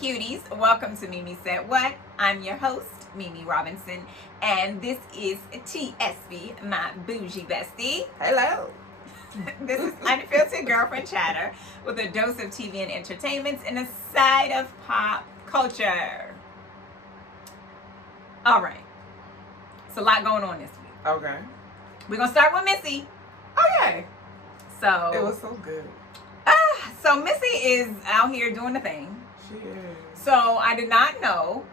cuties, welcome to Mimi Said What. I'm your host, Mimi Robinson, and this is TSB, my bougie bestie. Hello. This is unfiltered girlfriend chatter with a dose of TV and entertainment and a side of pop culture. All right, it's a lot going on this week. Okay. We're gonna start with Missy. Okay. So it was so good. So Missy is out here doing the thing. She is. So I did not know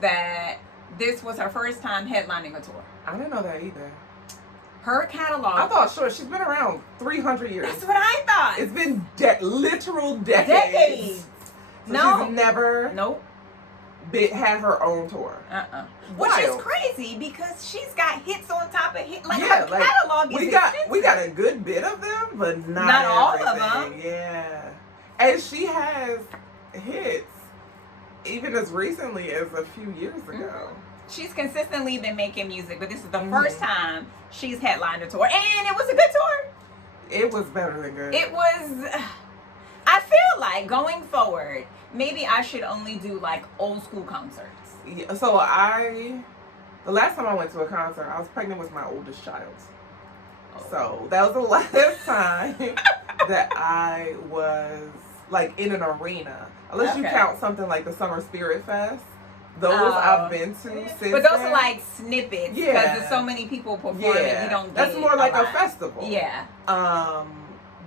that this was her first time headlining a tour. I didn't know that either. Her catalog. I thought, sure, she's been around 300 years. That's what I thought. It's been literal decades. So no. She's never Nope. had her own tour. Which is Wild. crazy because she's got hits on top of hits. Like Yeah, her catalog is we got a good bit of them, but not all everything. of them. Yeah. And she has hits even as recently as a few years ago. Mm-hmm. She's consistently been making music, but this is the first time she's headlined a tour. And it was a good tour. It was better than good. It was... I feel like going forward, maybe I should only do like old school concerts. Yeah, so the last time I went to a concert, I was pregnant with my oldest child. Oh. So that was the last time that I was like in an arena. Unless you count something like the Summer Spirit Fest. Those I've been to since But those then. are like snippets. Yeah. Because there's so many people performing. Yeah. We don't get That's more like a lot. festival. Yeah.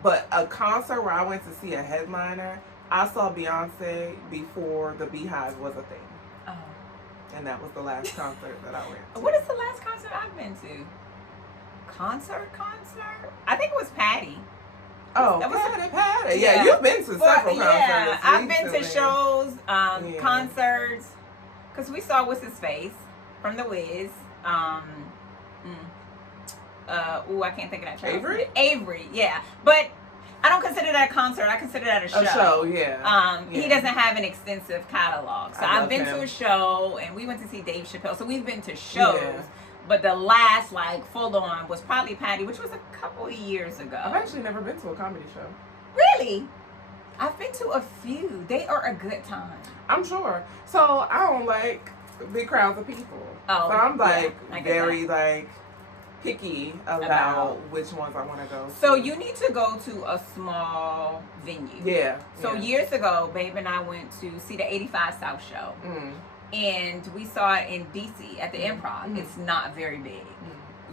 But a concert where I went to see a headliner, I saw Beyonce before the Beehive was a thing. Oh. And that was the last concert that I went to. What is the last concert I've been to? Concert? I think it was Patty. Oh, Patty. Yeah, you've been to several concerts. Yeah, I've been to recently. shows, concerts. Because we saw What's His Face from The Wiz. I can't think of that child. Avery, yeah. But I don't consider that a concert. I consider that a show. A show, yeah. He doesn't have an extensive catalog. So I've been to a show, and we went to see Dave Chappelle. So we've been to shows. Yeah. But the last, like, full-on was probably Patty, which was a couple of years ago. I've actually never been to a comedy show. Really? I've been to a few. They are a good time. I'm sure. So I don't like big crowds of people. Oh, so I'm like very like picky about which ones I want to go. So you need to go to a small venue. Yeah. So years ago, Babe and I went to see the 85 South show. And we saw it in DC at the Improv. It's not very big.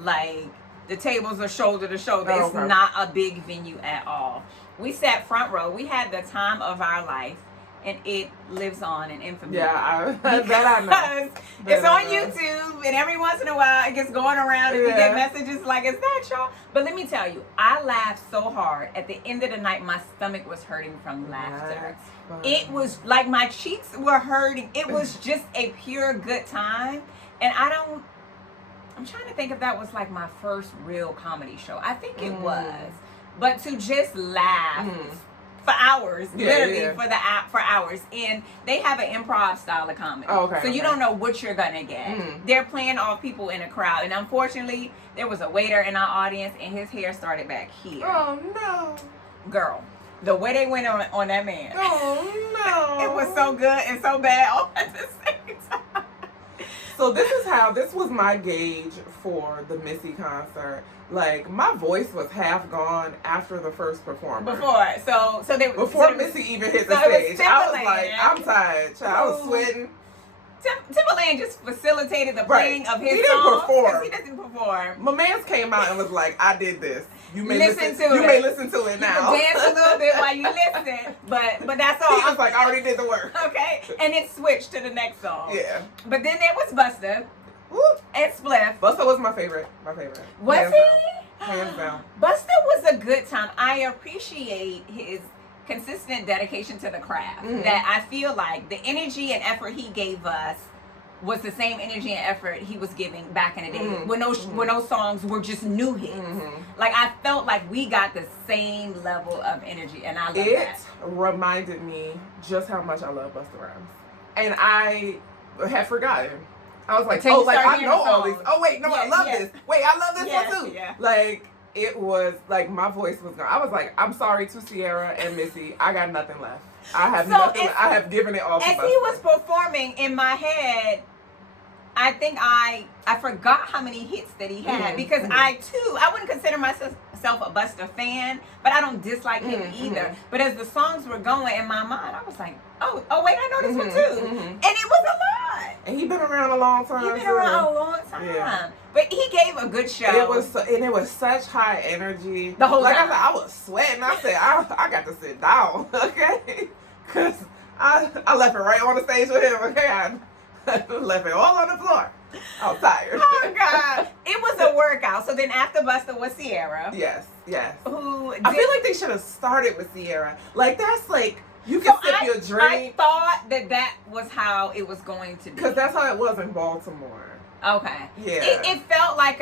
Like, the tables are shoulder to shoulder. It's not a big venue at all. We sat front row. We had the time of our life. And it lives on in infamy. Yeah, that I know. It's on YouTube, and every once in a while it gets going around, and we get messages like, "Is that y'all?" But let me tell you, I laughed so hard. At the end of the night, my stomach was hurting from laughter. It was like my cheeks were hurting. It was just a pure good time. And I'm trying to think if that was like my first real comedy show. I think it was. But to just laugh for hours, for hours, and they have an improv style of comedy. So you don't know what you're gonna get. They're playing off people in a crowd, and unfortunately, there was a waiter in our audience, and his hair started back here. Oh no, girl! The way they went on that man. Oh no, it was so good and so bad all at the same time. So this was my gauge for the Missy concert. Like, my voice was half gone after the first performer. Before Missy even hit the stage, I was like, I'm tired, child. I was sweating. Timbaland just facilitated the playing of his He didn't perform. He doesn't perform. My man's came out and was like, I did this. You may listen to it now. You can dance a little bit while you listen, but that's all. He was like, I already did the work. Okay, and it switched to the next song. Yeah. But then there was Busta. And Spliff. Busta was my favorite. Was Hands he? Hands down. Busta was a good time. I appreciate his consistent dedication to the craft. That I feel like the energy and effort he gave us was the same energy and effort he was giving back in the day when those songs were just new hits. Like, I felt like we got the same level of energy, and I love that. It reminded me just how much I love Busta Rhymes, and I had forgotten. I was like, I know all these. Oh wait, no, I love this. Wait, I love this one too. Yeah. Like, it was like my voice was gone. I was like, I'm sorry to Ciara and Missy, I got nothing left. I have nothing. I have given it all to As he was performing in my head, I think I forgot how many hits that he had because I wouldn't consider myself a Busta fan, but I don't dislike him either. But as the songs were going in my mind, I was like, oh wait, I know this one too. And it was a lot. And he's been around a long time. He's been around a long time. Yeah. But he gave a good show. It was such high energy. The whole time. I was sweating. I said, I got to sit down, okay? Because I left it right on the stage with him, okay? I left it all on the floor. I was tired. Oh, God. It was a workout. So then after Busta was Ciara. Yes. I feel like they should have started with Ciara. Like, that's like, you can sip your drink. I thought that was how it was going to be. Because that's how it was in Baltimore. Okay. Yeah. It felt like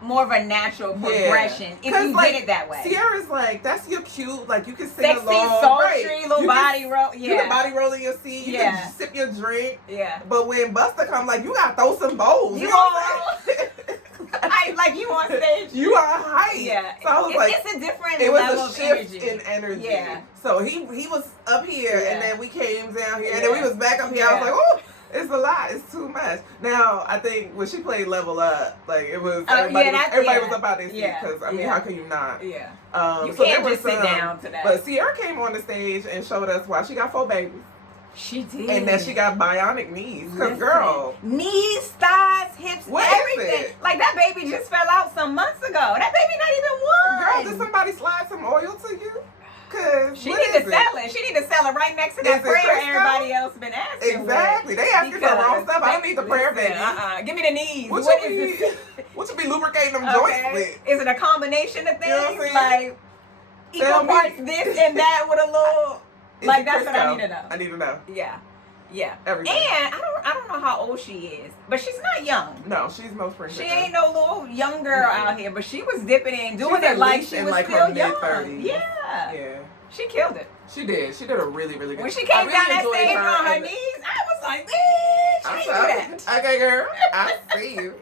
more of a natural progression if you did it that way. Ciara's like, that's your cute, like you can sing sexy, along. sultry, little body roll. Yeah. You can body roll in your seat. You can sip your drink. Yeah. But when Busta come, like, you gotta throw some bowls. You are like you on stage. You are hype. Yeah. So I was it's a different level of was a shift energy. in energy. Yeah. So he was up here and then we came down here and then we was back up here. Yeah. I was like, oh. It's a lot. It's too much. Now, I think when she played Level Up, like, it was, everybody was up out their seat, because, I mean, how can you not? Yeah. You can't just sit down to that. But Ciara came on the stage and showed us why she got 4 babies. She did. And that she got bionic knees. Because, girl. Knees, thighs, hips, everything. Like, that baby just fell out some months ago. That baby not even one. Girl, did somebody slide some oil to you? Cause she need to sell it. She need to sell it right next to that prayer everybody else been asking. Exactly. They asking for the wrong stuff. I don't need the prayer, baby. Give me the knees. What you be lubricating them joints with? Is it a combination of things? You know what I'm like equal parts this and that with a little like that's what I need to know. I need to know. Yeah. Everything. And I don't know how old she is, but she's not young. No, she's no spring. She ain't no little young girl out here, but she was dipping in, doing it like she was still young. Yeah. She killed it. She did. She did a really, really good. When she came down that stage on her knees, I was like, bitch, she didn't do that. Okay, girl. I see you.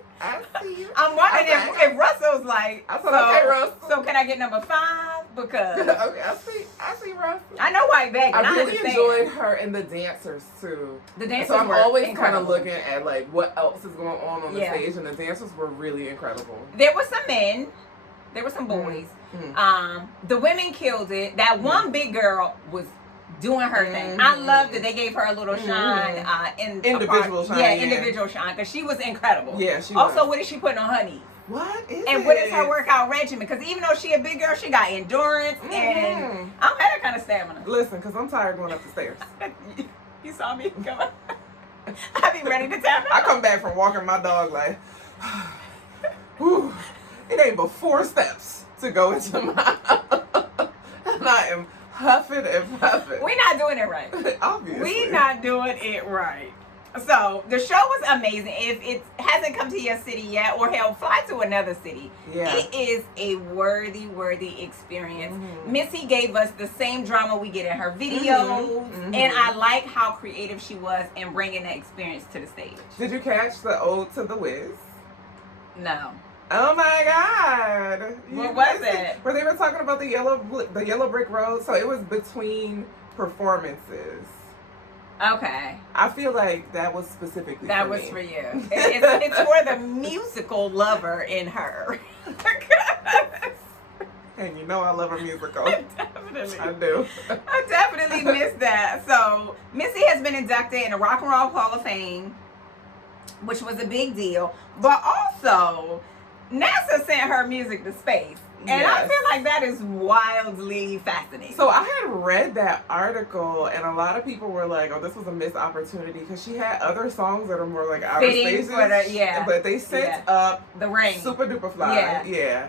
I'm wondering if Russell's like, I said, okay, Russell. So can I get number 5? Because okay, I see Russell. I know why begging. I really enjoyed her and the dancers too. The dancers so I'm were always incredible. Kind of looking at like what else is going on the stage, and the dancers were really incredible. There were some men. There were some boys. The women killed it. That one big girl was doing her thing. I love that they gave her a little shine. Individual shine. Yeah, individual shine, because she was incredible. Yeah, she also, was. what is she putting on her knees? What is and what is her workout regimen? Because even though she a big girl, she got endurance and I don't have that kind of stamina. Listen, because I'm tired going up the stairs. You saw me come. I be ready to tap out. I come back from walking my dog like, whew, it ain't but 4 steps to go into my house. And I am huffing and puffing. We're not doing it right. Obviously. We're not doing it right. So, the show was amazing. If it hasn't come to your city yet, or hell, fly to another city. Yeah. It is a worthy experience. Missy gave us the same drama we get in her videos. And I like how creative she was in bringing the experience to the stage. Did you catch the ode to the Wiz? No. Oh my God! What was it? Where they were talking about the yellow brick road. So it was between performances. Okay. I feel like that was specifically that for was me. for you. It's for the musical lover in her. And you know I love a musical. Definitely. I do. I definitely missed that. So Missy has been inducted in the Rock and Roll Hall of Fame, which was a big deal. But also, NASA sent her music to space. And I feel like that is wildly fascinating. So I had read that article, and a lot of people were like, "Oh, this was a missed opportunity," because she had other songs that are more like outer spaces. But they sent up the Rain, Supa Dupa Fly. Yeah.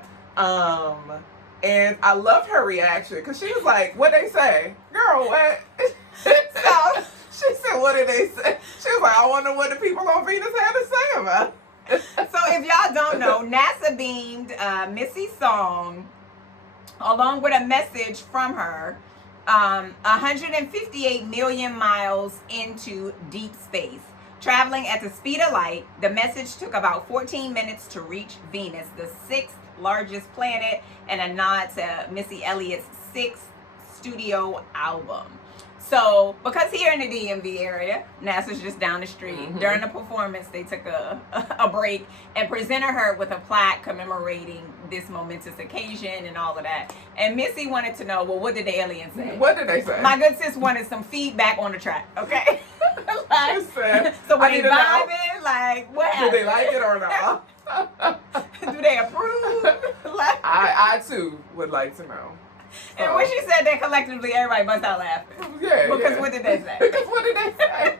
And I loved her reaction, because she was like, "What they say, girl? What?" So she said, "What did they say?" She was like, "I wonder what the people on Venus had to say about it." So if y'all don't know, NASA beamed Missy's song along with a message from her 158 million miles into deep space. Traveling at the speed of light, the message took about 14 minutes to reach Venus, the 6th largest planet, and a nod to Missy Elliott's 6th studio album. So, because here in the DMV area, NASA's just down the street, during the performance, they took a break and presented her with a plaque commemorating this momentous occasion and all of that. And Missy wanted to know, well, what did the aliens say? What did they say? My good sis wanted some feedback on the track, okay? Like, so when they vibing, like, what happened? Did they like it or not? Do they approve? Like, I too would like to know. And when she said that, collectively, everybody bust out laughing. Yeah, because what did they say? Because what did they say?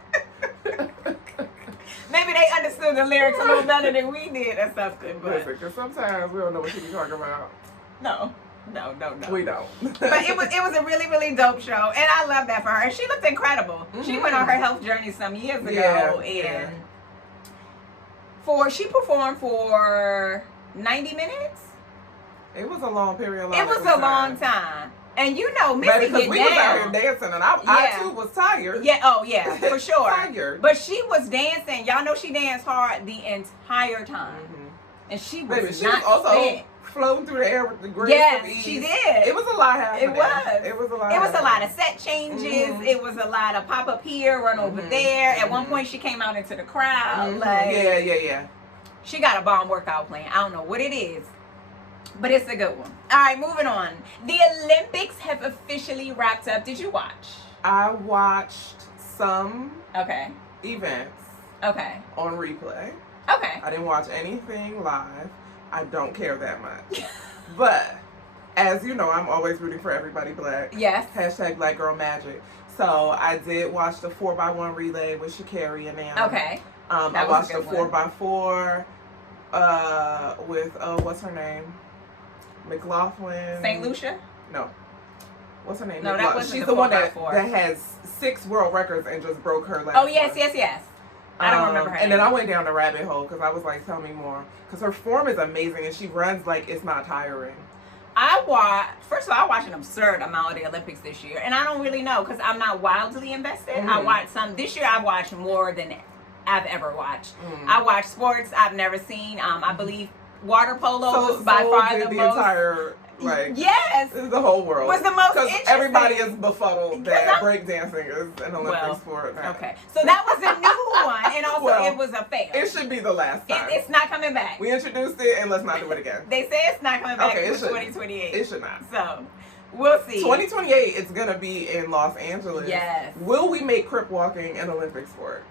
Maybe they understood the lyrics a little better than we did or something. But listen, because sometimes we don't know what she be talking about. No. We don't. But it was a really, really dope show, and I love that for her. And she looked incredible. She went on her health journey some years ago, and she performed for 90 minutes. It was a long period. It was a long time. And you know, Missy because get we down. was out here dancing, and I too was tired. Yeah, oh yeah, for sure. Tired. But she was dancing. Y'all know she danced hard the entire time. And she was not also spent. Floating through the air with the grace of ease. She did. It was a lot happening. It was a lot of set changes. It was a lot of pop up here, run over there. At one point, she came out into the crowd. Like, yeah. She got a bomb workout plan. I don't know what it is, but it's a good one. All right, moving on. The Olympics have officially wrapped up. Did you watch? I watched some events on replay. Okay. I didn't watch anything live. I don't care that much. But, as you know, I'm always rooting for everybody black. Yes. # Black Girl Magic. So, I did watch the 4x1 relay with Ciara and them. Okay. I watched the 4x4 with, what's her name? McLaughlin. St. Lucia? No. What's her name? No, that wasn't She's the the one that 4x4. has 6 world records and just broke her last Oh, yes. one. I don't remember her And name. then I went down the rabbit hole because I was like, tell me more. Because her form is amazing and she runs like it's not tiring. First of all, I watched an absurd amount of the Olympics this year. And I don't really know because I'm not wildly invested. I watched some. This year I watched more than I've ever watched. I watched sports I've never seen. I believe water polo was by far the most. Entire, like, yes. The whole world. Was the most interesting. Because everybody is befuddled that breakdancing is an Olympic sport now. Okay. So that was a new one. And also it was a fail. It should be the last time. It's not coming back. We introduced it and let's not do it again. They say it's not coming back in 2028. It should not. So we'll see. 2028 it's going to be in Los Angeles. Yes. Will we make crip walking an Olympic sport?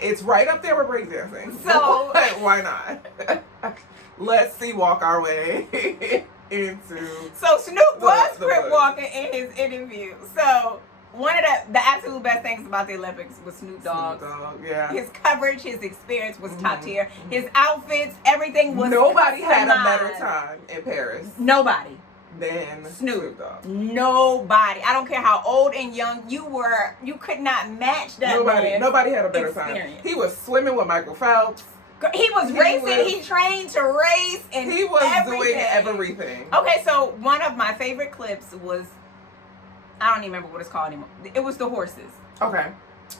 It's right up there with breakdancing. So why not? Let's see walk our way into. So Snoop was crip walking in his interview. So one of the absolute best things about the Olympics was Snoop Dogg. Yeah. His coverage, his experience was top tier. His outfits, everything was. Nobody had a better time in Paris. Nobody. Than Snoop Dogg. Nobody. I don't care how old and young you were. You could not match that. Nobody had a better time. He was swimming with Michael Phelps. He was racing. He trained to race, and he was doing everything. Okay, so one of my favorite clips was, I don't even remember what it's called anymore. It was the horses. Okay.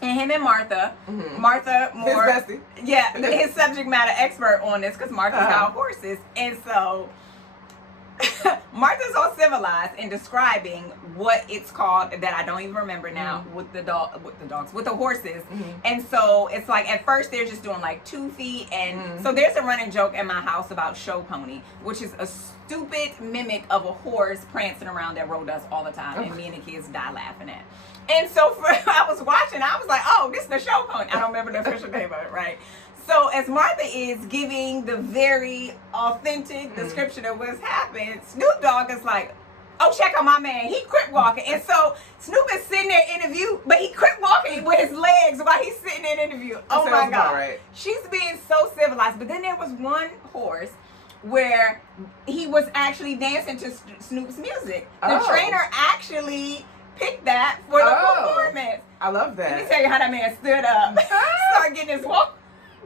And him and Martha. Martha more. His bestie. Yeah, his subject matter expert on this because Martha's got horses, and so. Martha's all civilized in describing what it's called that I don't even remember now with the horses. And so it's like at first they're just doing like 2 feet, and so there's a running joke in my house about show pony, which is a stupid mimic of a horse prancing around that road us all the time, and me and the kids die laughing at. And so I was watching, I was like, oh, this is the show pony. I don't remember the official name of it, right? So as Martha is giving the very authentic description of what's happened, Snoop Dogg is like, oh, check out my man. He crip walking. And so Snoop is sitting there in interview, but he crip walking with his legs while he's sitting in interview. Oh my God. Right. She's being so civilized. But then there was one horse where he was actually dancing to Snoop's music. The trainer actually picked that for the performance. I love that. Let me tell you how that man stood up. Started getting his walk.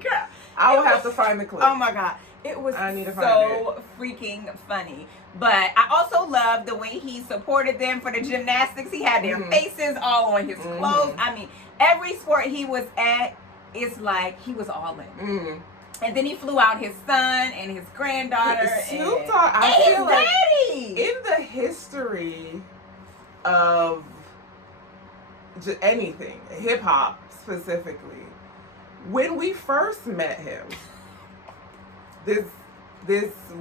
Girl, I will have to find the clip. Oh my God. It was so freaking funny. But I also love the way he supported them for the gymnastics. He had their faces all on his clothes. I mean, every sport he was at, it's like he was all in. And then he flew out his son and his granddaughter. Snoop Dogg, I feel like in the history of anything, hip hop specifically. When we first met him, this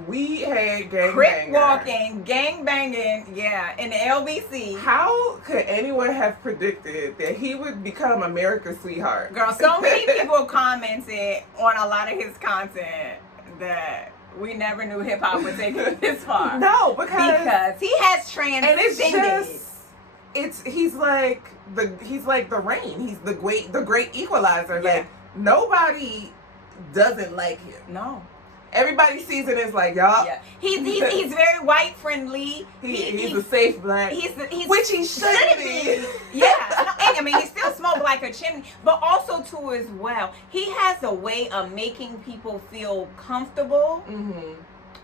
we had Crip walking, gang banging, yeah, in the LBC. How could anyone have predicted that he would become America's sweetheart? Girl, so many people commented on a lot of his content that we never knew hip hop would take it this far. No, because he has transcended. And he's like the rain. He's the great equalizer. Yeah. Like nobody doesn't like him. No. Everybody sees it as like, y'all. Yeah. He's very white friendly. He's a safe black. Which he should be. Yeah. I mean, he still smokes like a chimney. But also, too, as well, he has a way of making people feel comfortable. Mm-hmm.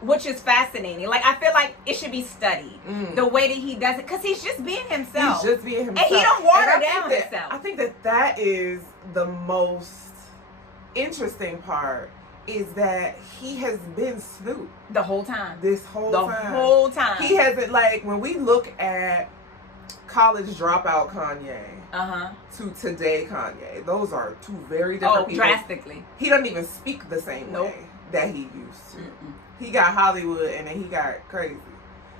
Which is fascinating. Like, I feel like it should be studied. The way that he does it. Because he's just being himself. He's just being himself. And he don't water down himself. I think that is the most interesting part. Is that he has been Snoop the whole time. The whole time. He hasn't, like, when we look at college dropout Kanye to today Kanye, those are two very different people. Drastically. He doesn't even speak the same way that he used to. He got Hollywood and then he got crazy.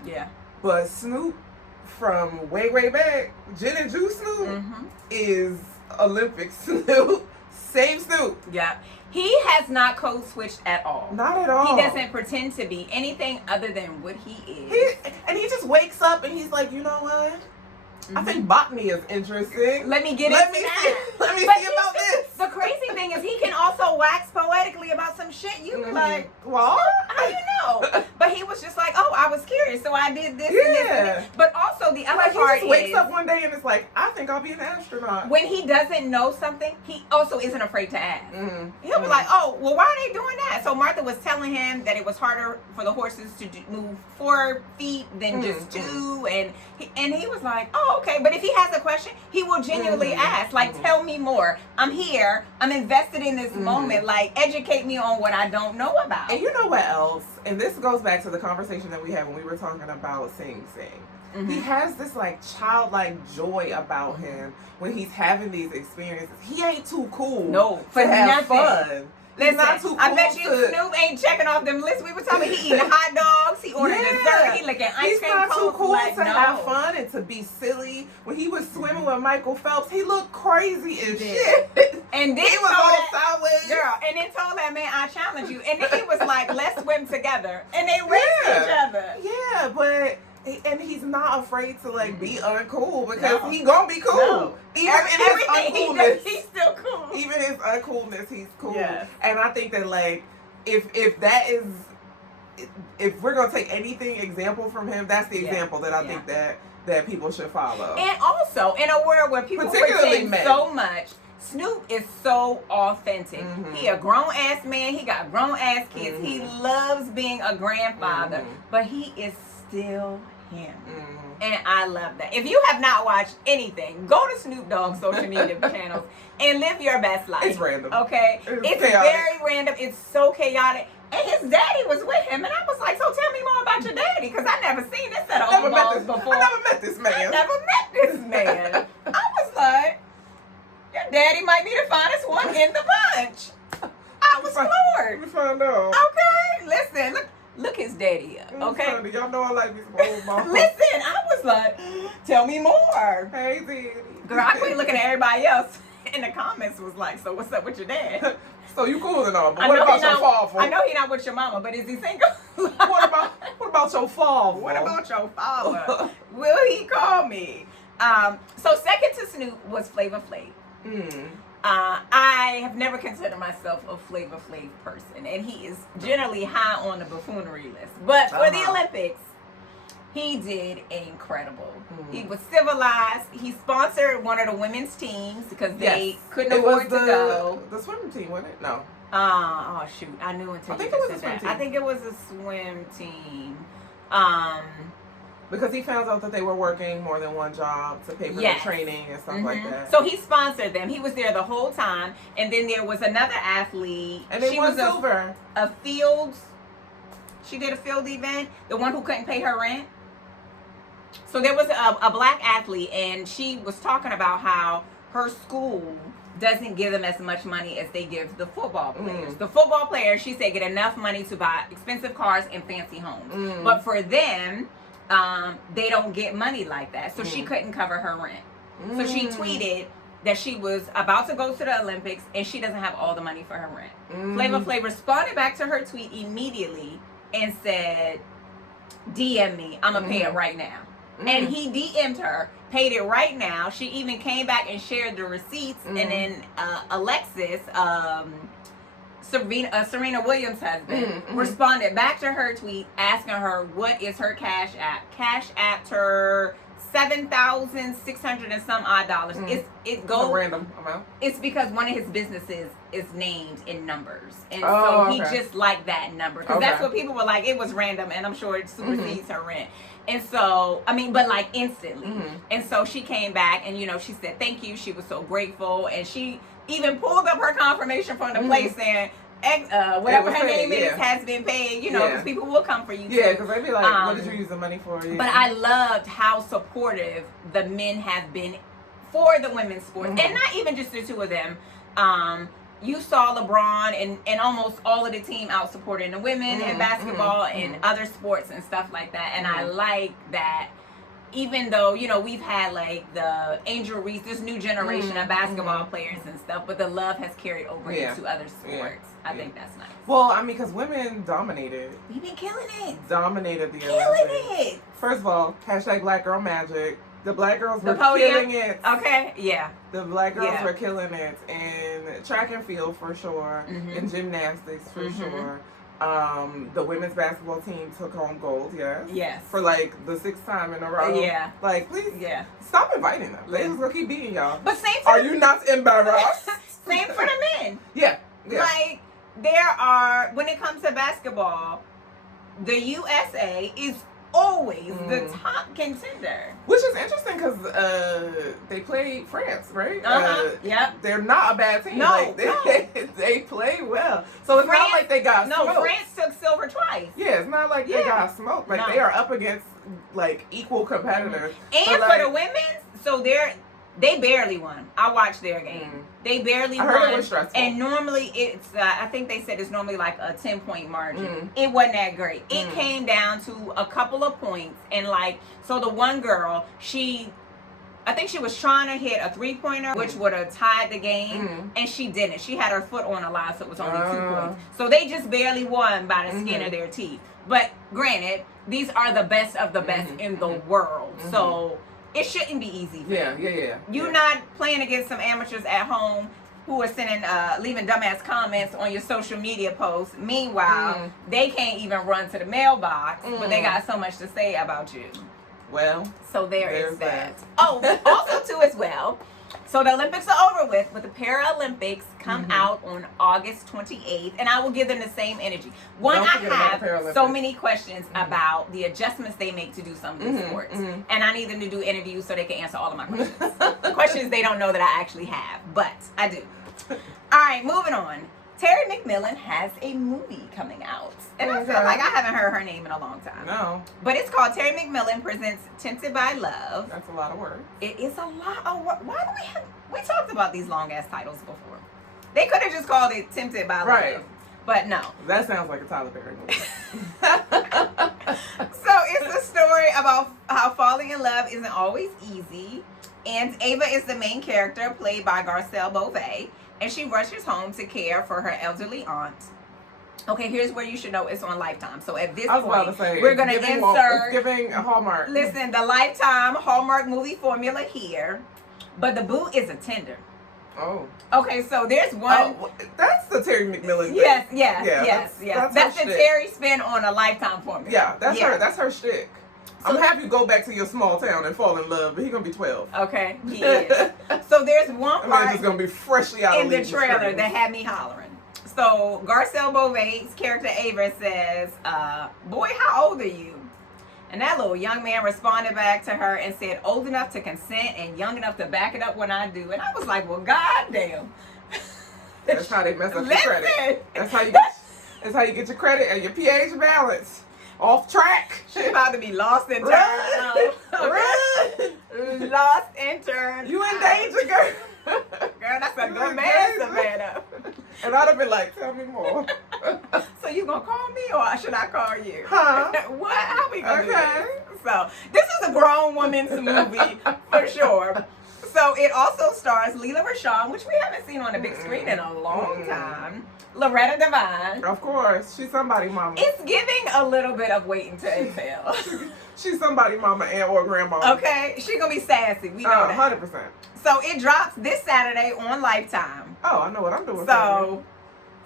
Yeah. But Snoop from way back, Gin and Juice Snoop is Olympic Snoop. Same Snoop. Yeah. He has not code switched at all. Not at all. He doesn't pretend to be anything other than what he is. He just wakes up and he's like, you know what? I think botany is interesting. Let me get into that. Let me see about this. The crazy thing is he can also wax poetically about some shit. You be like, what? How you know? But he was just like, oh, I was curious, so I did this and this and this. But also the other part is, he just wakes up one day and it's like, I think I'll be an astronaut. When he doesn't know something, he also isn't afraid to ask. He'll be like, oh, well, why are they doing that? So Martha was telling him that it was harder for the horses to move 4 feet than just 2, and he was like, oh, okay. But if he has a question, he will genuinely ask, like, tell me more. I'm here. I'm invested in this moment. Like, educate me on what I don't know about. And you know what else? And this goes back to the conversation that we had when we were talking about Sing Sing. He has this, like, childlike joy about him when he's having these experiences. He ain't too cool for to have nothing. fun. Listen, not too cool. I bet you Snoop ain't checking off them lists. We were talking, he eating hot dogs, he ordering dessert, he looking ice cream. He's not too cool to have fun and to be silly. When he was swimming with Michael Phelps, he looked crazy as shit. And then he was all sideways. Girl, and then told that man, I challenge you. And then he was like, let's swim together. And they raced each other. Yeah, but... And he's not afraid to, like, be uncool because he gonna be cool. Even in his uncoolness, he's still cool. Even his uncoolness, he's cool. Yes. And I think that, like, if that is, if we're gonna take anything example from him, that's the example that I think that people should follow. And also, in a world where people pretend so much, Snoop is so authentic. He a grown ass man. He got grown ass kids. He loves being a grandfather, but he is still him. And I love that. If you have not watched anything, go to Snoop Dogg's social media channels and live your best life. It's random. Okay? It's very random. It's so chaotic. And his daddy was with him, and I was like, so tell me more about your daddy, because I never seen this set of overalls before. I never met this man. I was like, your daddy might be the finest one in the bunch. I was floored. Let me find out. Okay, listen, look his daddy up, okay? Y'all know I like me some old mama. Listen, I was like, tell me more. Hey, daddy. Girl, I quit looking at everybody else in the comments was like, so what's up with your dad? So you cool and all, but what about your father? I know he not with your mama, but is he single? What about your father? What about your father? Will he call me? So second to Snoop was Flava Flav. I have never considered myself a Flava Flav person, and he is generally high on the buffoonery list. But for the Olympics, he did incredible. He was civilized. He sponsored one of the women's teams because they couldn't afford to go. The swimming team, wasn't it? No. Oh shoot! I knew until you said that. I think it was a swim team. Because he found out that they were working more than one job to pay for their training and stuff like that. So he sponsored them. He was there the whole time. And then there was another athlete. And she was silver. A field. She did a field event. The one who couldn't pay her rent. So there was a black athlete, and she was talking about how her school doesn't give them as much money as they give the football players. The football players, she said, get enough money to buy expensive cars and fancy homes. But for them, they don't get money like that. So she couldn't cover her rent. So she tweeted that she was about to go to the Olympics and she doesn't have all the money for her rent. Flava Flav responded back to her tweet immediately and said, DM me, I'm going to pay it right now. And he DM'd her, paid it right now. She even came back and shared the receipts. And then Alexis, Serena Williams' husband, responded back to her tweet asking her what is her Cash App. Cash Apped her $7,600 and some odd dollars. It goes a random amount. It's because one of his businesses is named in numbers, and so he just liked that number because that's what people were like. It was random, and I'm sure it supersedes her rent. And so, I mean, but like instantly. And so she came back and, you know, she said thank you. She was so grateful. And she even pulled up her confirmation from the place saying, whatever her name is has been paid, you know, because people will come for you too. Yeah, because they'd be like, what did you use the money for? Yeah. But I loved how supportive the men have been for the women's sports. And not even just the two of them. You saw LeBron and almost all of the team out supporting the women in basketball and other sports and stuff like that. And I like that, even though, you know, we've had like the Angel Reese, this new generation of basketball players and stuff, but the love has carried over into other sports. I think that's nice. Well, I mean, because women dominated. We've been killing it. Dominated the Killing Olympics. it. Hashtag all, Black Girl Magic. The black girls were killing it. Okay, yeah. The black girls were killing it in track and field for sure, in gymnastics for sure. The women's basketball team took home gold, yes. For like the 6th time in a row. Yeah. Like, please stop inviting them. They just gonna keep beating y'all. But same for Are you not embarrassed? Same for the men. Yeah. Like, there are, when it comes to basketball, the USA is always the top contender. Which is interesting because they played France, right? Yep. They're not a bad team. No, like, they play well. So it's not like they got smoked. No, France took silver twice. Yeah, it's not like they got smoked. Like, they are up against, like, equal competitors. And for the women, so they barely won. I watched their game. They barely won. I heard it was stressful. And normally it's, I think they said it's normally like a 10-point margin. It wasn't that great. It came down to a couple of points. And like, so the one girl, I think she was trying to hit a 3-pointer, which would have tied the game. And she didn't. She had her foot on the line, so it was only 2 points. So they just barely won by the skin of their teeth. But granted, these are the best of the best in the world. So it shouldn't be easy for them. You're not playing against some amateurs at home who are sending, leaving dumbass comments on your social media posts. Meanwhile, they can't even run to the mailbox, but they got so much to say about you. Well, so there is that. Oh, also too as well. So the Olympics are over with, but the Paralympics come out on August 28th, and I will give them the same energy. One, I have so many questions about the adjustments they make to do some of these sports, and I need them to do interviews so they can answer all of my questions. Questions they don't know that I actually have, but I do. All right, moving on. Terry McMillan has a movie coming out. And I feel like I haven't heard her name in a long time. No. But it's called Terry McMillan Presents Tempted by Love. That's a lot of work. It is a lot of work. Why do we talked about these long ass titles before. They could have just called it Tempted by Love. But no. That sounds like a Tyler Perry movie. So it's a story about how falling in love isn't always easy. And Ava is the main character, played by Garcelle Beauvais. And she rushes home to care for her elderly aunt. Okay, here's where you should know it's on Lifetime. So at this point, we're going to insert... giving a Hallmark. Listen, the Lifetime Hallmark movie formula here. But the boo is a tender. Oh. Okay, so there's one... Oh, that's the Terry McMillan thing. Yes. That's the Terry spin on a Lifetime formula. Yeah, that's her shtick. So I'm happy you go back to your small town and fall in love, but he's going to be 12. Okay, he is. So there's one part he's going to be freshly out in the trailer that had me hollering. So Garcelle Beauvais' character Ava says, boy, how old are you? And that little young man responded back to her and said, old enough to consent and young enough to back it up when I do. And I was like, well, goddamn. That's how they mess up your credit. That's how you get your credit and your pH balance. Off track. She about to be lost in turn. Run. Lost in turn. You in danger, girl. Girl, that's a good man, Savannah. And I'd have been like, tell me more. So you gonna call me or should I call you? Huh? What? How we gonna do this? So this is a grown woman's movie for sure. So it also stars Lela Rochon, which we haven't seen on the big screen in a long time. Loretta Devine. Of course. She's somebody mama. It's giving a little bit of waiting to exhale. She's somebody mama and or grandma. Okay? She gonna be sassy. We know that. 100%. So it drops this Saturday on Lifetime. Oh, I know what I'm doing. So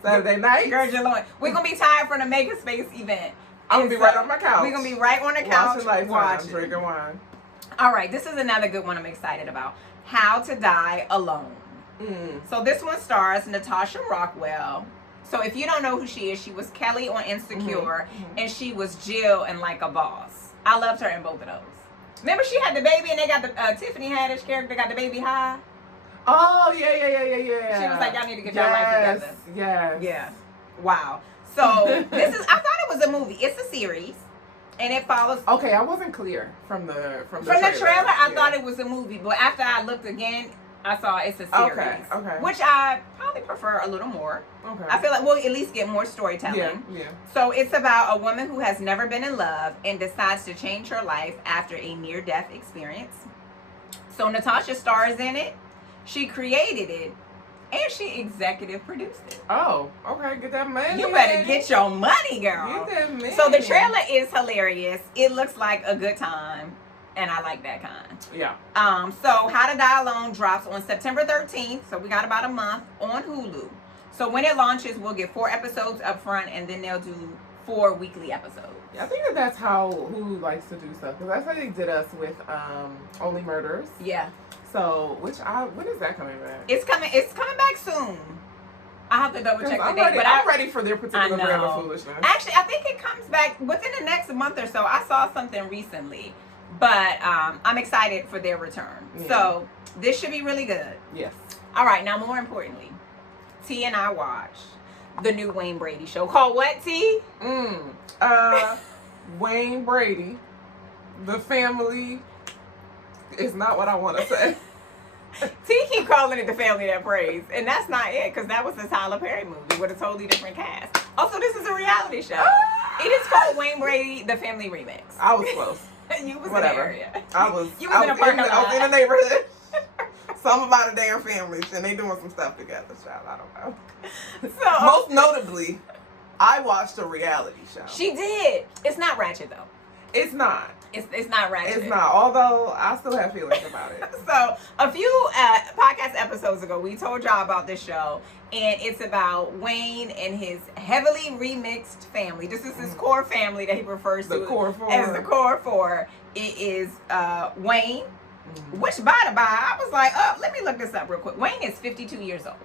Saturday night. Girl, we're gonna be tired from the Makerspace event. I'm gonna be right on my couch. We're gonna be right on the couch watching. Drinking wine. All right, this is another good one I'm excited about. How to Die Alone. So this one stars Natasha Rockwell. So if you don't know who she is, she was Kelly on Insecure, and she was Jill in Like a Boss. I loved her in both of those. Remember she had the baby and they got the Tiffany Haddish character got the baby high? Oh, yeah. She was like, y'all need to get y'all life together. Yes. Yeah. Wow. So this is, I thought it was a movie. It's a series. And it follows. Okay, I wasn't clear from the trailer. I thought it was a movie, but after I looked again, I saw it's a series. Okay. Which I probably prefer a little more. Okay. I feel like we'll at least get more storytelling. Yeah. So it's about a woman who has never been in love and decides to change her life after a near-death experience. So Natasha stars in it. She created it. And she executive produced it. Oh, okay. Get that money. You better get your money, girl. Get that money. So the trailer is hilarious. It looks like a good time. And I like that kind. Yeah. So How to Die Alone drops on September 13th. So we got about a month on Hulu. So when it launches, we'll get 4 episodes up front. And then they'll do 4 weekly episodes. Yeah, I think that's how Hulu likes to do stuff. Because that's how they did us with Only Murders. Yeah. So, when is that coming back? It's coming back soon. I have to double check the date, but I'm ready for their particular brand of foolishness. Actually, I think it comes back within the next month or so. I saw something recently, but I'm excited for their return. Yeah. So this should be really good. Yes. All right, now more importantly, T and I watched the new Wayne Brady show called what, T? Wayne Brady, the family. It's not what I want to say. T keep calling it The Family That Prays, and that's not it, because that was the Tyler Perry movie with a totally different cast. Also, this is a reality show. It is called Wayne Brady, The Family Remix. I was close. You was Whatever. in the area. I was in a parking lot. I was in the neighborhood. Something about a damn family, and they doing some stuff together, child. I don't know. So most notably, I watched a reality show. She did. It's not ratchet though. It's not. It's not ratchet. It's not. Although I still have feelings about it. So a few podcast episodes ago, we told y'all about this show, and it's about Wayne and his heavily remixed family. This is his core family that he refers to as the core four. It is Wayne, which by the by, I was like, let me look this up real quick. Wayne is 52 years old.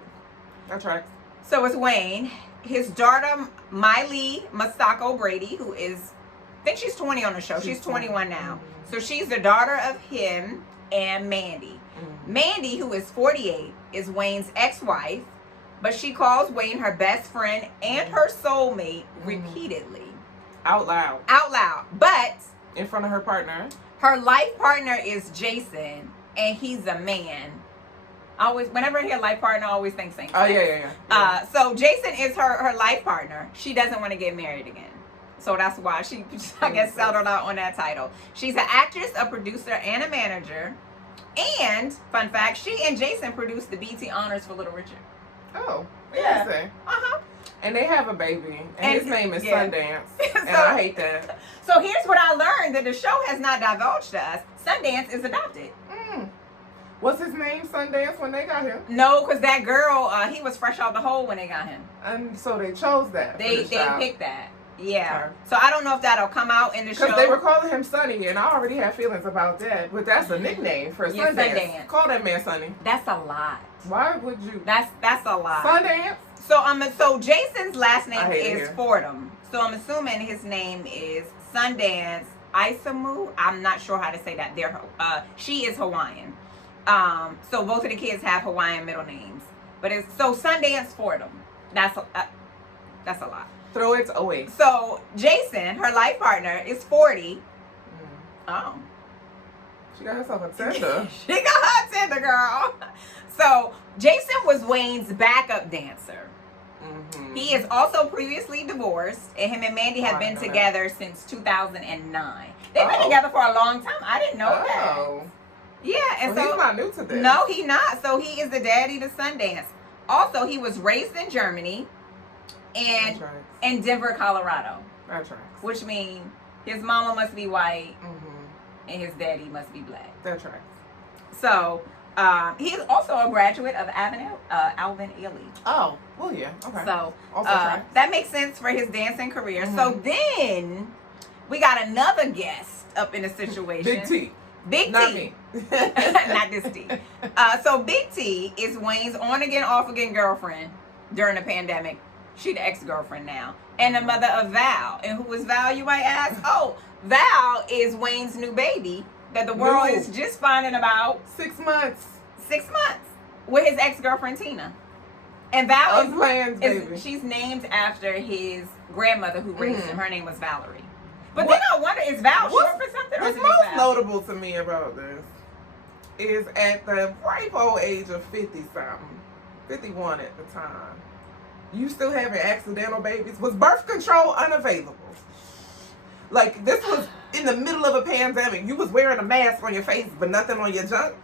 That tracks. So it's Wayne, his daughter Miley Masako Brady, who is, I think she's 20 on the show. She's 21 now. So she's the daughter of him and Mandy. Mandy, who is 48, is Wayne's ex-wife, but she calls Wayne her best friend and her soulmate repeatedly. Out loud. But in front of her partner. Her life partner is Jason, and he's a man. Whenever I hear life partner, I always think same. Oh, yeah. So Jason is her life partner. She doesn't want to get married again. So that's why she, I guess, settled out on that title. She's an actress, a producer, and a manager. And, fun fact, she and Jason produced the BET Honors for Little Richard. Oh, yeah. And they have a baby, and his name is Sundance, and I hate that. So here's what I learned that the show has not divulged to us. Sundance is adopted. What's his name, Sundance, when they got him? No, because that girl, he was fresh out the hole when they got him. And so they chose that. They picked that. Yeah. Okay. So I don't know if that'll come out in the show. Because they were calling him Sonny, and I already have feelings about that. But that's a nickname for Sundance. Call that man Sonny. That's a lot. Why would you? That's a lot. Sundance. So Jason's last name is Fordham. So I'm assuming his name is Sundance Isamu. I'm not sure how to say that. She is Hawaiian. So both of the kids have Hawaiian middle names. But it's so Sundance Fordham. That's a lot. Throw it away. So Jason, her life partner, is 40. Oh. She got herself a Tinder. She got her Tinder, girl. So Jason was Wayne's backup dancer. Mm-hmm. He is also previously divorced, and him and Mandy have been together since 2009. They've been together for a long time. I didn't know that. Yeah, and so he's not new to this. No, he's not. So he is the daddy to Sundance. Also, he was raised in Germany and in Denver, Colorado. That tracks. Which means his mama must be white and his daddy must be black. That tracks. So he's also a graduate of Alvin Ailey. Oh, well, yeah. Okay. So that makes sense for his dancing career. So then we got another guest up in the situation. Big T. Big Not T. Me. Not this T. So Big T is Wayne's on again, off again girlfriend during the pandemic. She the ex-girlfriend now. And the mother of Val. And who is Val, you might ask? Oh, Val is Wayne's new baby that the world is just finding about. 6 months. 6 months. With his ex-girlfriend Tina. And Val is she's named after his grandmother who raised him. Her name was Valerie. But then I wonder, is Val short for something? What's most notable to me about this is at the ripe old age of 50-something, 51 at the time, you still having accidental babies. Was birth control unavailable? Like, this was in the middle of a pandemic. You was wearing a mask on your face, but nothing on your junk.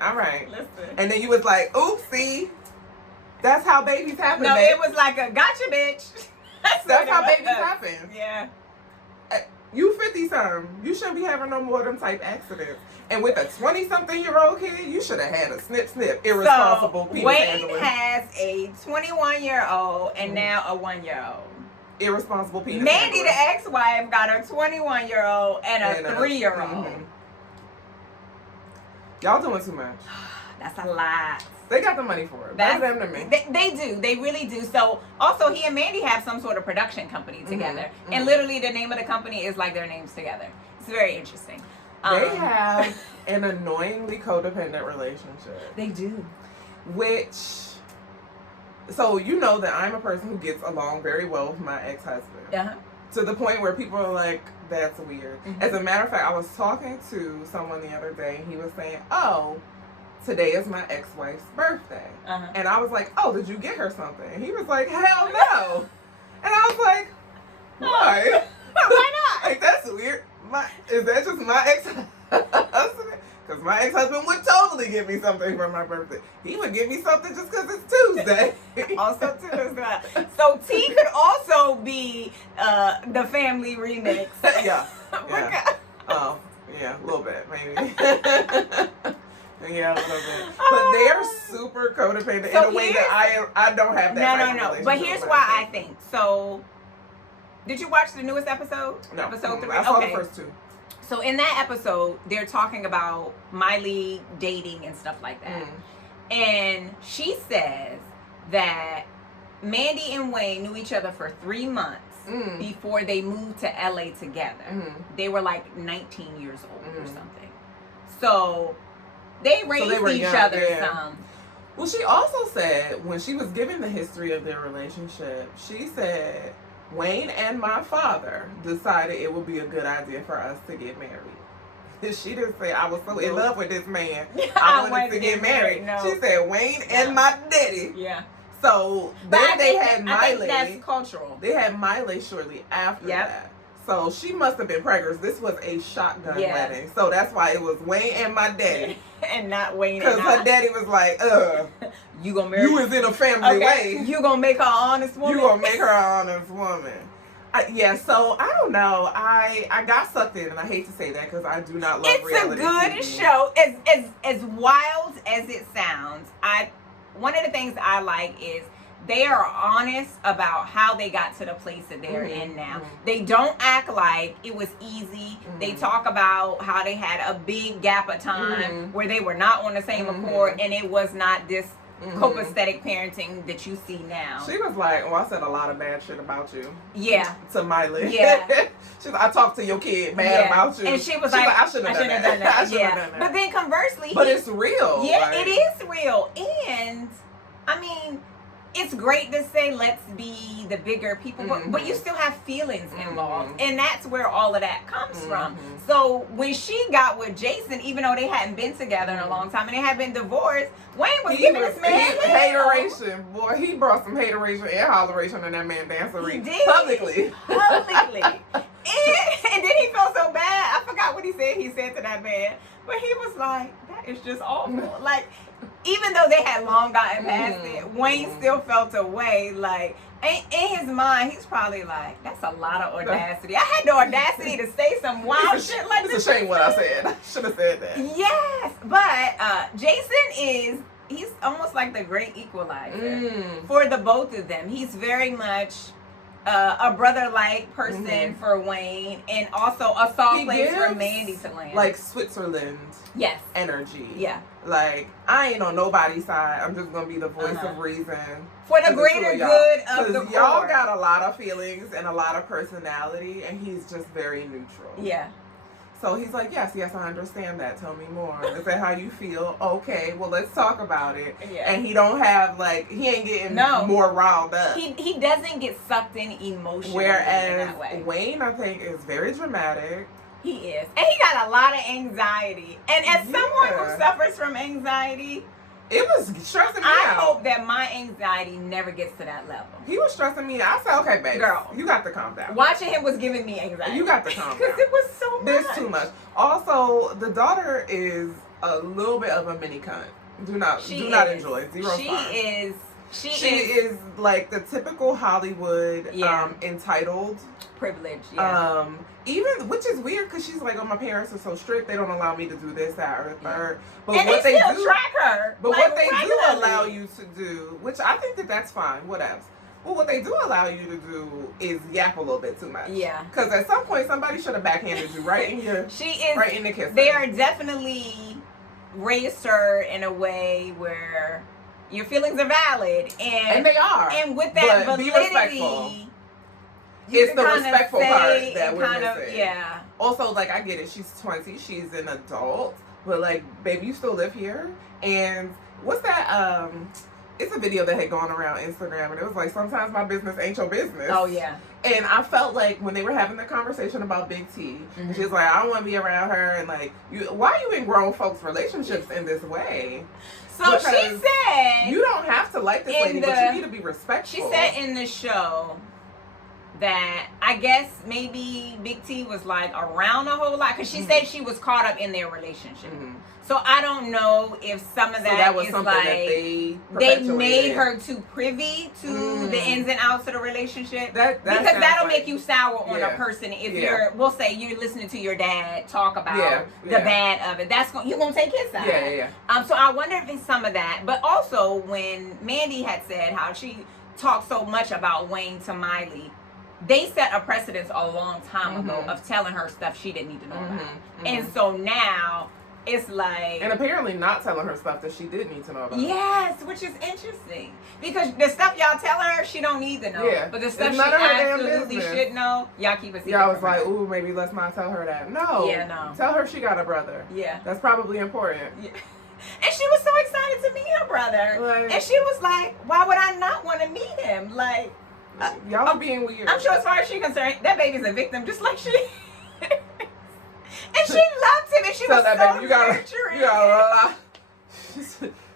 All right. Listen. And then you was like, oopsie. That's how babies happen, No, babe. it was like a gotcha, bitch. That's how babies happen. Yeah. You 50-something. You shouldn't be having no more of them type accidents. And with a 20-something-year-old kid, you should have had a snip. Irresponsible penis handling. Wayne has a 21-year-old and now a 1-year-old. Irresponsible penis Mandy, handling. the ex-wife, got a 21-year-old and a 3-year-old. Y'all doing too much. That's a lot. They got the money for it. That's them to me. They do. They really do. So, also, he and Mandy have some sort of production company together. And literally, the name of the company is like their names together. It's very interesting. They have an annoyingly codependent relationship. They do. So, you know that I'm a person who gets along very well with my ex-husband. Uh-huh. To the point where people are like, that's weird. As a matter of fact, I was talking to someone the other day, and he was saying, oh, today is my ex-wife's birthday. And I was like, oh, did you get her something? And he was like, hell no. And I was like, why? Why not? Like, that's weird. Is that just my ex-husband? Because my ex-husband would totally give me something for my birthday. He would give me something just because it's Tuesday. Also Tuesday. So T could also be the family remix. Yeah. Oh, yeah, a little bit, maybe. Yeah, a little bit. But they are super codependent in a way that I don't have that No. But here's why I think. So, did you watch the newest episode? No. Episode 3? I saw the first 2. So, in that episode, they're talking about Miley dating and stuff like that. And she says that Mandy and Wayne knew each other for 3 months before they moved to LA together. They were like 19 years old or something. So, they raised each other some. Well, she also said, when she was giving the history of their relationship, she said, Wayne and my father decided it would be a good idea for us to get married. She didn't say, I was so in love with this man, I wanted to get married. No. She said, Wayne and my daddy. Yeah. So, then they had Miley. I think that's cultural. They had Miley shortly after that. So she must have been pregnant. This was a shotgun wedding. So that's why it was Wayne and my daddy. And not Wayne and I. Because her daddy was like, you gonna marry you was in a family way. You gonna make her an honest woman? You gonna make her an honest woman. So I don't know. I got sucked in, and I hate to say that because I do not love reality TV. It's a good show. As wild as it sounds, one of the things I like is they are honest about how they got to the place that they're in now. They don't act like it was easy. They talk about how they had a big gap of time where they were not on the same accord, and it was not this copacetic parenting that you see now. She was like, oh, I said a lot of bad shit about you. Yeah. To Miley. Yeah. She's like, I talked to your kid bad about you. And she was like, I shouldn't have done that. I shouldn't have done that. But then conversely. But it's real. Yeah, it is real. And, I mean, it's great to say let's be the bigger people, but you still have feelings involved, and that's where all of that comes from. So when she got with Jason, even though they hadn't been together in a long time and they had been divorced, Wayne was giving this man hateration. Boy, he brought some hateration and holleration in that man dancery publicly. And then he felt so bad. I forgot what he said to that man, but he was like, that is just awful. Like, even though they had long gotten past it, Wayne still felt a way. Like, in his mind, he's probably like, that's a lot of audacity. I had the audacity to say some wild shit like this. It's a shame what I said. I should have said that. Yes, but Jason he's almost like the great equalizer for the both of them. He's very much a brother-like person for Wayne, and also a soft place for Mandy to land. Like Switzerland. Yes. Energy. Yeah. Like, I ain't on nobody's side. I'm just gonna be the voice of reason. For the greater good of the y'all core. got a lot of feelings and a lot of personality, and he's just very neutral. Yeah. So he's like, yes, I understand that. Tell me more. Is that how you feel? Okay, well, let's talk about it. Yeah. And he don't have, like, he ain't getting more riled up. He doesn't get sucked in emotionally. Whereas in that way. Wayne, I think, is very dramatic. He is. And he got a lot of anxiety. And as someone who suffers from anxiety, it was stressing me out. I hope that my anxiety never gets to that level. He was stressing me out. I said, okay, baby. Girl, you got to calm down. Watching him was giving me anxiety. You got to calm down. Because it was so much. There's too much. Also, the daughter is a little bit of a mini cunt. Do not enjoy. She is like the typical Hollywood entitled privilege. Even, which is weird because she's like, oh, my parents are so strict, they don't allow me to do this, that, or the third. But and what they still track her. But what they do allow you to do, which I think that's fine, whatever. But what they do allow you to do is yap a little bit too much. Yeah. Because at some point somebody should have backhanded you right in your right in the kiss. They are definitely raised her in a way where your feelings are valid, and they are. And with that validity. It's the respectful part that we're missing. Yeah. Also, like, I get it. She's 20. She's an adult. But, like, baby, you still live here. And what's that? It's a video that had gone around Instagram. And it was like, sometimes my business ain't your business. Oh, yeah. And I felt like when they were having the conversation about Big T, she was like, I don't want to be around her. And, like, why are you in grown folks' relationships in this way? So because she said... You don't have to like this lady, but you need to be respectful. She said in the show... that I guess maybe Big T was like around a whole lot because she said she was caught up in their relationship. So I don't know if some of that was is something like that they made her too privy to the ins and outs of the relationship. Because that'll make you sour on a person if we'll say you're listening to your dad talk about the bad of it. You're gonna take his side. So I wonder if it's some of that. But also when Mandy had said how she talked so much about Wayne to Miley. They set a precedence a long time ago of telling her stuff she didn't need to know about. And so now it's like... And apparently not telling her stuff that she did need to know about. Yes, which is interesting. Because the stuff y'all telling her, she don't need to know. Yeah. But the stuff she absolutely should know, y'all keep it secret. Y'all was like, ooh, maybe let's not tell her that. No. Yeah, no. Tell her she got a brother. Yeah. That's probably important. Yeah. And she was so excited to meet her brother. Like, and she was like, why would I not want to meet him? Like... y'all are being weird. I'm sure as far as she's concerned, that baby's a victim just like she is. And she loved him and she was so baby, you got a lot.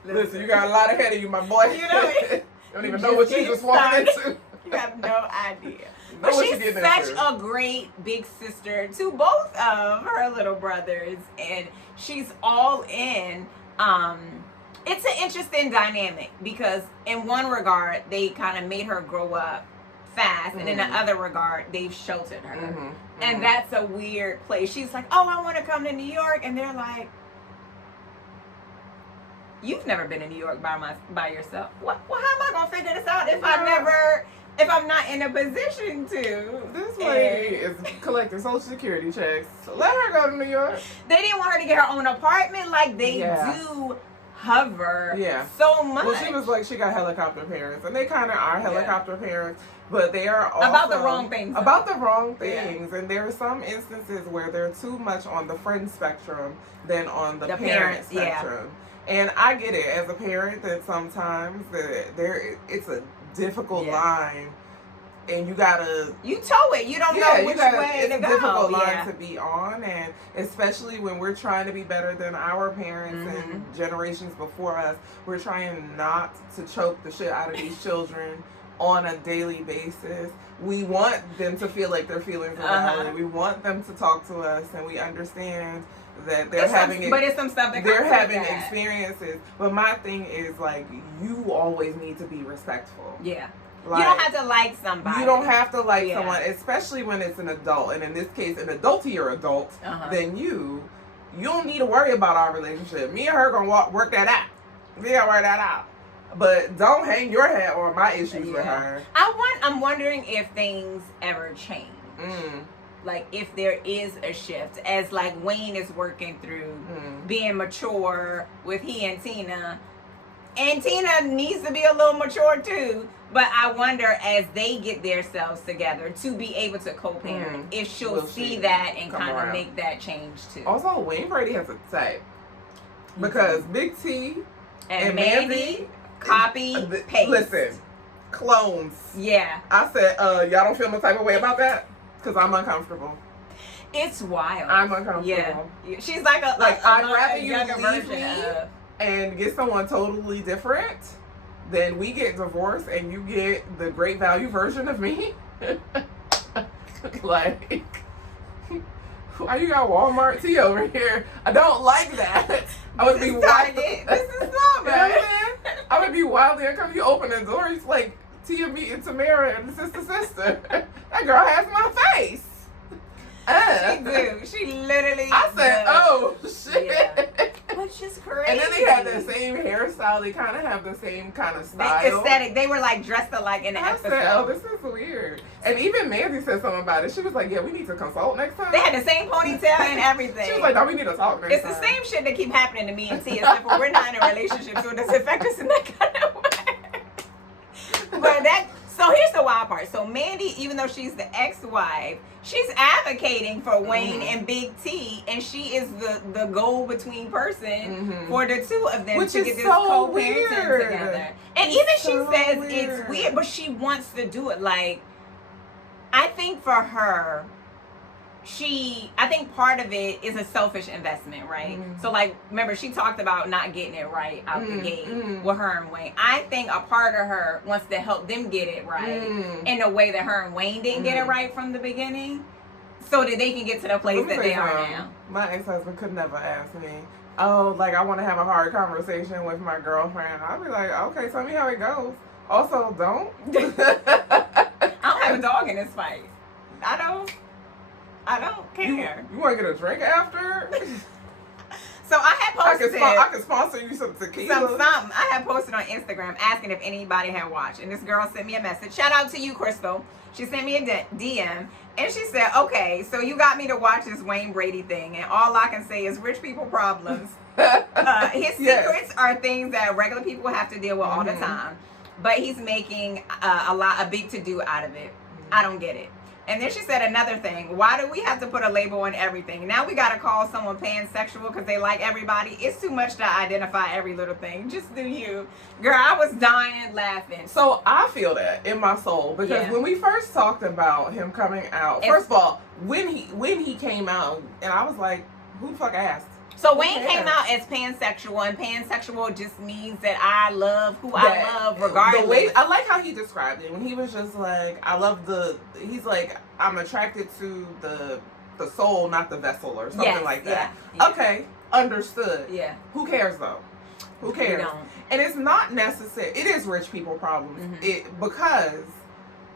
Listen, you got a lot ahead of you, my boy. You know, you don't even know what you just walked into. You have no idea. But she's such a great big sister to both of her little brothers, and she's all in. It's an interesting dynamic because in one regard, they kind of made her grow up fast, and in the other regard, they've sheltered her. And that's a weird place. She's like, oh, I want to come to New York. And they're like, you've never been to New York by yourself. Well, how am I going to figure this out if I'm not in a position to? This lady is collecting Social Security checks. So let her go to New York. They didn't want her to get her own apartment like they do hover so much. Well, she was like, she got helicopter parents, and they kind of are helicopter parents, but they are also about the wrong things. About the wrong things, and there are some instances where they're too much on the friend spectrum than on the parent spectrum. And I get it as a parent that sometimes it's a difficult line, and you toe it. You don't know which way to go. It's a difficult line to be on, and especially when we're trying to be better than our parents and generations before us, we're trying not to choke the shit out of these children on a daily basis. We want them to feel like their feelings are valid. We want them to talk to us, and we understand that they're having experiences. But my thing is, like, you always need to be respectful. Yeah. Like, you don't have to like somebody. You don't have to like someone, especially when it's an adult. And in this case, an adultier adult than you. You don't need to worry about our relationship. Me and her gonna work that out. We gotta work that out. But don't hang your hat on my issues with her. I'm wondering if things ever change. Like, if there is a shift, as like Wayne is working through being mature with he and Tina needs to be a little mature too. But I wonder, as they get themselves together to be able to co-parent, if she'll see that and kind of make that change too. Also, Wayne Brady has a type, because Big T and Mandy copy paste. Listen, clones. Yeah. I said, y'all don't feel no type of way about that? Because I'm uncomfortable. It's wild. I'm uncomfortable. Yeah. She's like I'd rather you leave me and get someone totally different than we get divorced and you get the great value version of me. Like, why you got Walmart tea over here? I don't like that. I would be wild. This is not bad. I would be wildly uncomfortable. You open the door, it's like Tia meeting Tamara and sister. That girl has my face. She do. She literally. I said, "Oh shit!" Yeah. Which is crazy. And then they had the same hairstyle. They kind of have the same kind of style. The aesthetic. They were like dressed alike in the episode. I said, "Oh, this is weird." And even Mandy said something about it. She was like, "Yeah, we need to consult next time." They had the same ponytail and everything. She was like, "No, we need to talk next time." It's the same shit that keep happening to me and Tia, except for we're not in a relationship, so it doesn't affect us in that kind of way. But so here's the wild part. So Mandy, even though she's the ex-wife, she's advocating for Wayne and Big T, and she is the go-between person for the two of them to get this co-parenting together. And even she says it's weird, but she wants to do it. Like, I think for her, I think part of it is a selfish investment, right? So, like, remember, she talked about not getting it right out the gate with her and Wayne. I think a part of her wants to help them get it right in a way that her and Wayne didn't get it right from the beginning, so that they can get to the place that they are now. My ex-husband could never ask me, oh, like, I want to have a hard conversation with my girlfriend. I'll be like, okay, tell me how it goes. Also, don't. I don't have a dog in this fight. I don't care. You want to get a drink after? So I had posted. I could sponsor you some tequila. Something. I had posted on Instagram asking if anybody had watched, and this girl sent me a message. Shout out to you, Crystal. She sent me a DM, and she said, "Okay, so you got me to watch this Wayne Brady thing, and all I can say is rich people problems. His secrets are things that regular people have to deal with all the time, but he's making a big to do out of it. I don't get it." And then she said another thing. Why do we have to put a label on everything? Now we got to call someone pansexual because they like everybody. It's too much to identify every little thing. Just do you. Girl, I was dying laughing. So I feel that in my soul because when we first talked about him coming out, first of all, when he came out, and I was like, who the fuck asked? So Wayne came out as pansexual, and pansexual just means that I love who I love regardless. I like how he described it when he was just like, he's like, I'm attracted to the soul, not the vessel, or something like that. Yeah. Okay, understood. Yeah. Who cares though? Who cares? And it's not necessary. It is rich people problems. Because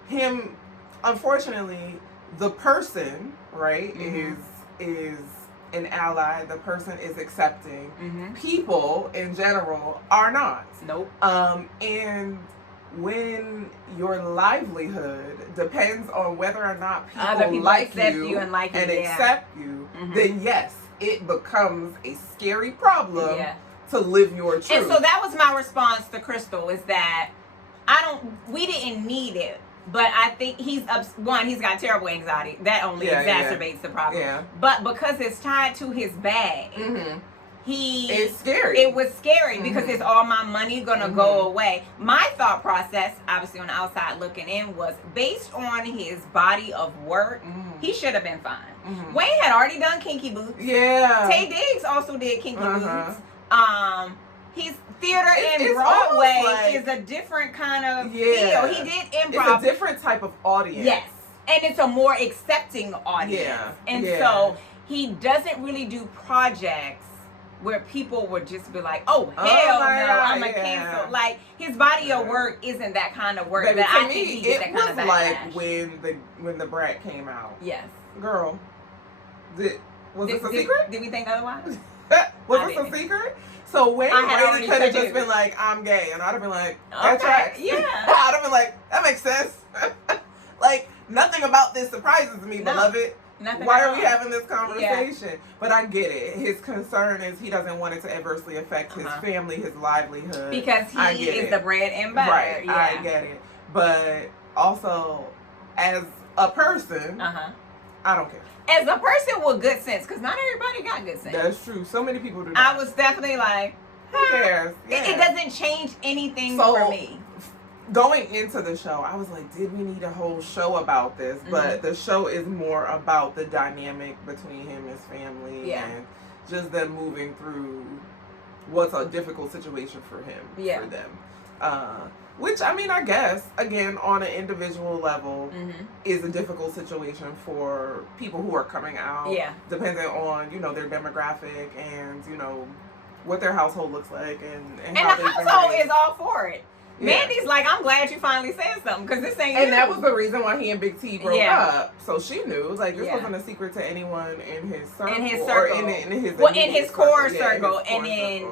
him, unfortunately, the person, right, is an ally. The person is accepting. People in general are not. Nope. And when your livelihood depends on whether or not people like you and accept you, then yes, it becomes a scary problem to live your truth. And so that was my response to Crystal, is that we didn't need it. But I think he's got terrible anxiety. That only exacerbates the problem. Yeah. But because it's tied to his bag, it's scary. It was scary because it's all my money gonna go away. My thought process, obviously on the outside looking in, was based on his body of work, he should have been fine. Wayne had already done Kinky Boots. Yeah. Tay Diggs also did Kinky Boots. His theater and Broadway is a different kind of feel. He did improv. It's a different type of audience. Yes. And it's a more accepting audience. Yeah. And so he doesn't really do projects where people would just be like, oh, hell no, I'm a cancel. Like, his body of work isn't that kind of work. Baby, that I think he did that kind of backlash. It was like when the Brat came out. Yes. Girl, was this a secret? Did we think otherwise? Was this a secret? So Wayne Brady could have just been like, I'm gay. And I'd have been like, that tracks. Yeah. I'd have been like, that makes sense. Like, nothing about this surprises me, beloved. Why are we having this conversation? Yeah. But I get it. His concern is he doesn't want it to adversely affect his family, his livelihood. Because he is the bread and butter. Right. Yeah. I get it. But also, as a person, I don't care. As a person with good sense, because not everybody got good sense. That's true. So many people do not. I was definitely like, who cares? Yeah. It doesn't change anything for me. Going into the show, I was like, did we need a whole show about this? But the show is more about the dynamic between him and his family and just them moving through what's a difficult situation for him, for them. Which, I mean, I guess, again, on an individual level, is a difficult situation for people who are coming out. Yeah. Depending on, their demographic and, what their household looks like and how the household is all for it. Yeah. Mandy's like, I'm glad you finally said something because this ain't. And that was the reason why he and Big T broke up. So she knew, like, this wasn't a secret to anyone in his circle. In his circle, or in his in his core circle, and then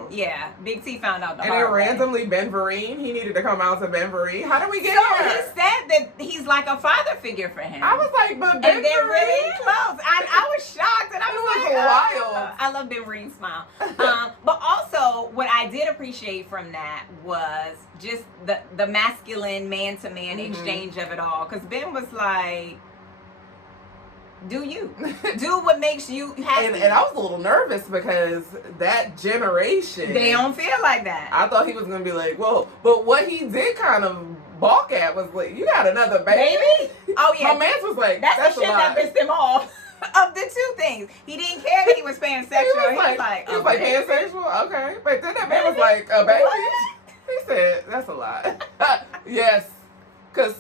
Big T found out the hard way. And then randomly Ben Vereen, he needed to come out to Ben Vereen. How did we get here? He said that he's like a father figure for him. I was like, but Ben and they're really close. I was shocked, and I was like, wild. I love Ben Vereen's smile. But also, what I did appreciate from that was just the masculine man-to-man exchange of it all. Because Ben was like, do you. Do what makes you happy. And I was a little nervous because that generation... They don't feel like that. I thought he was going to be like, whoa. But what he did kind of balk at was like, you got another baby? Oh, yeah. My man was like, that's the shit that pissed him off. Of the two things, he didn't care that he was pansexual. He was like pansexual? Okay. But then that man was like, a baby? What? He said, that's a lot. Yes. Because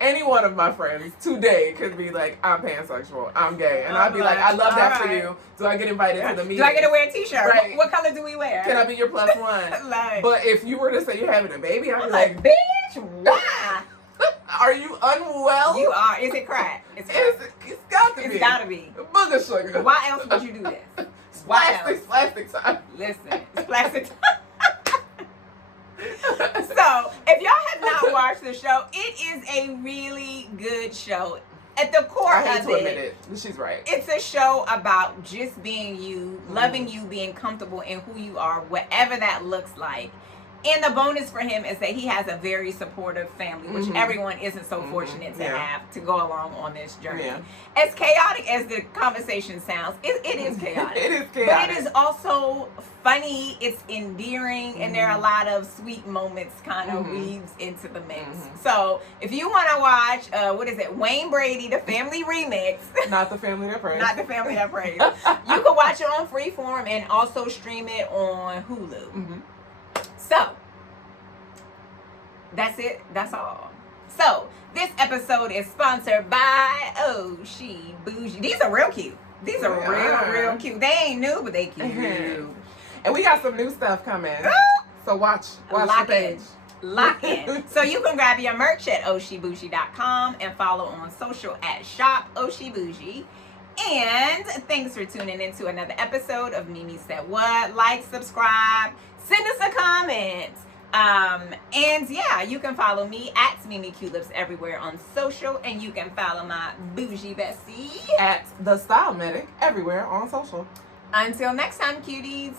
any one of my friends today could be like, I'm pansexual, I'm gay. And I'd be like, I love that for you. Do I get invited to the meeting? Do I get to wear a t-shirt? Right. What color do we wear? Can I be your plus one? But if you were to say you're having a baby, I'd be like, bitch, why? Are you unwell? You are. Is it crack? It's got to be. It's got to be. Booger sugar. Why else would you do this? Plastic time. Listen, it's plastic time. So, if y'all have not watched the show, it is a really good show. At the core I hate to admit it. She's right. It's a show about just being you, loving you, being comfortable in who you are, whatever that looks like. And the bonus for him is that he has a very supportive family, which everyone isn't so fortunate to have to go along on this journey. Yeah. As chaotic as the conversation sounds, it is chaotic. It is chaotic. But it is also funny, it's endearing, and there are a lot of sweet moments kind of weaves into the mix. So if you want to watch, Wayne Brady, the family remix. Not the family that prays. Not the family that prays. You can watch it on Freeform and also stream it on Hulu. So, that's it. That's all. So, this episode is sponsored by She Bougie. These are real cute. These are real cute. They ain't new, but they cute. And we got some new stuff coming. So watch the page. Lock in. So you can grab your merch at oshibougie.com and follow on social at Shop Oshi Bougie. And thanks for tuning in to another episode of Mimi Said What. Like, subscribe, send us a comment. And yeah, you can follow me at Mimi Culips everywhere on social, and you can follow my bougie bestie at The Style Medic everywhere on social. Until next time, cuties.